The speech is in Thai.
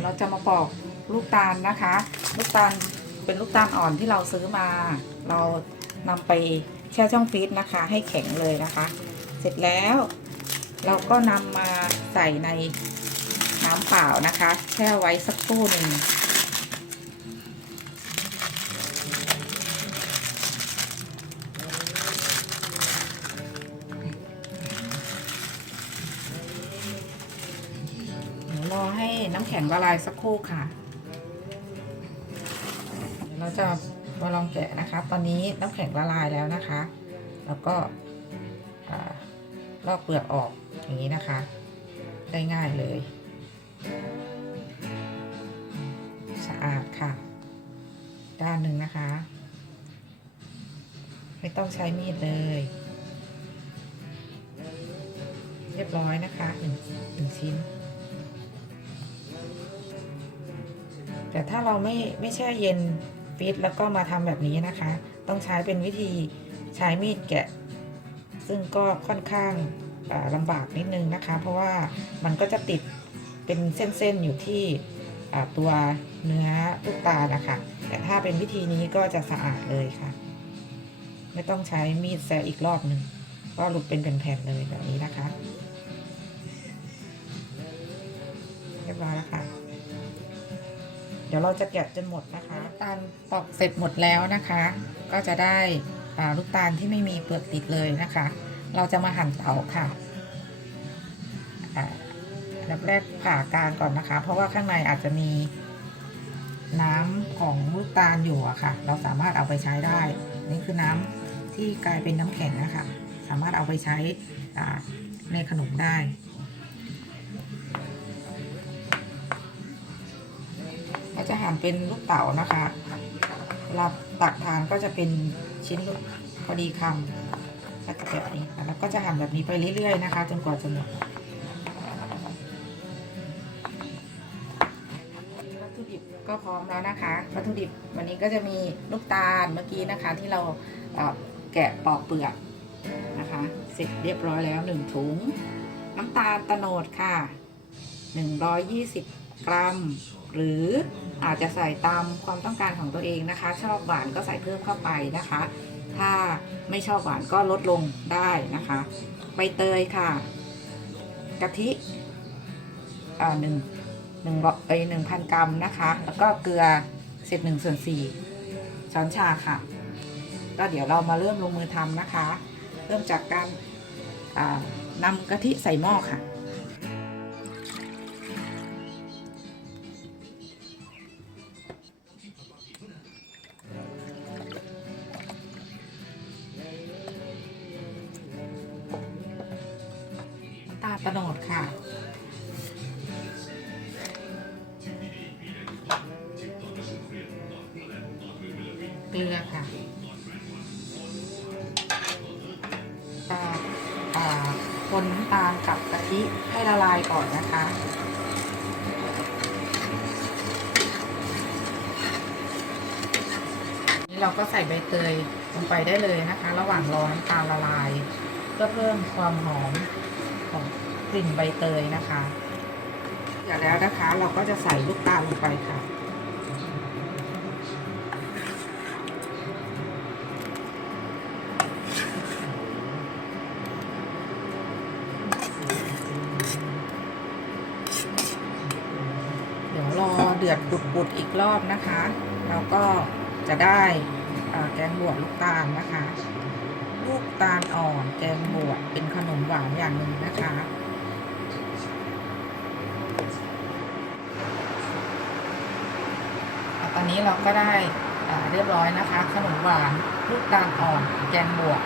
ยวเราจะมาปอกลูกตาลนะคะ ลูกตาลเป็นลูกตาลอ่อนที่เราซื้อมา เรานำไปแช่ช่องฟรีซนะคะ ให้แข็งเลยนะคะ เสร็จแล้ว เราก็นำมาใส่ในน้ำเปล่านะคะ แช่ไว้สักครู่หนึ่ง รอให้น้ำแข็งละลายสักครู่ค่ะ เราจะมาลองแกะนะคะ ตอนนี้น้ำแข็งละลายแล้วนะคะ แล้วก็ลอกเปลือกออกอย่างนี้นะคะ ได้ง่ายเลย สะอาดค่ะ ด้านหนึ่งนะคะ ไม่ต้องใช้มีดเลย เรียบร้อยนะคะหนึ่งหนึ่งชิ้น แต่ถ้าเราไม่ไม่แช่เย็นฟิตแล้วก็มาทำแบบนี้นะคะ ต้องใช้เป็นวิธีใช้มีดแกะ ซึ่งก็ค่อนข้างอ่าลำบากนิดนึงนะคะ เพราะว่ามันก็จะติดเป็นเส้นๆอยู่ที่ตัวเนื้อลูกตานะคะแต่ถ้าเป็นวิธีนี้ก็จะสะอาดเลยค่ะ ไม่ต้องใช้มีดแซะอีกรอบหนึ่งก็หลุดเป็นแผ่นๆเลยแบบนี้นะคะ เรียบร้อยแล้วค่ะ เดี๋ยวเราจะแกะจนหมดนะคะลูกตาลปอกเสร็จหมดแล้วนะคะ ก็จะได้ลูกตาลที่ไม่มีเปลือกติดเลยนะคะ เราจะมาหั่นเตาค่ะอ่าอันดับแรกผ่ากลางก่อนนะคะ เพราะว่าข้างในอาจจะมีน้ำของลูกตาลอยู่อะค่ะ เราสามารถเอาไปใช้ได้ นี่คือน้ำที่กลายเป็นน้ำแข็งนะคะ สามารถเอาไปใช้ในขนมได้าจะหั่นเป็นลูกเต๋านะคะเวลาตักทานก็จะเป็นชิ้นลูกพอดีคำแล้วก็แบบนี้แล้วก็จะหั่นแบบนี้ไปเรื่อยๆนะคะ จนกว่าจะหมดวัตถุดิบก็พร้อมแล้วนะคะ วัตถุดิบวันนี้ก็จะมีลูกตาลเมื่อกี้นะคะ ที่เราแกะปอกเปลือกนะคะ เสร็จเรียบร้อยแล้วหนึ่งถุง น้ำตาลตะโนดค่ะ 120 กรัม หรือ อาจจะใส่ตามความต้องการของตัวเองนะคะ ชอบหวานก็ใส่เพิ่มเข้าไปนะคะ ถ้าไม่ชอบหวานก็ลดลงได้นะคะใบเตยค่ะ กะทิอ่าหนึ่งหนึ่งร้อยเอ้หนึ่งพันกรัมนะคะ แล้วก็เกลือเศษหนึ่งส่วนสี่ช้อนชาค่ะ ก็เดี๋ยวเรามาเริ่มลงมือทำนะคะ เริ่มจากการอ่านำกะทิใส่หม้อค่ะ ตลตะโนดค่ะ เกลือค่ะตาอ่าคนน้ำตาลกับกะทิให้ละลายก่อนนะคะนี่เราก็ใส่ใบเตยลงไปได้เลยนะคะ ระหว่างรอน้ำตาลละลาย เพื่อเพิ่มความหอมของ กลิ่นใบเตยนะคะเสร็จแล้วนะคะเราก็จะใส่ลูกตาลลงไปค่ะ เดี๋ยวรอเดือดปุดๆอีกรอบนะคะเราก็จะได้แกงบวชลูกตาลนะคะ ลูกตาลอ่อนแกงบวชเป็นขนมหวานอย่างหนึ่งนะคะอะตอ นี้เราก็ได้เรียบร้อยนะคะ ขนมหวานลูกตาลอ่อนแกงบวก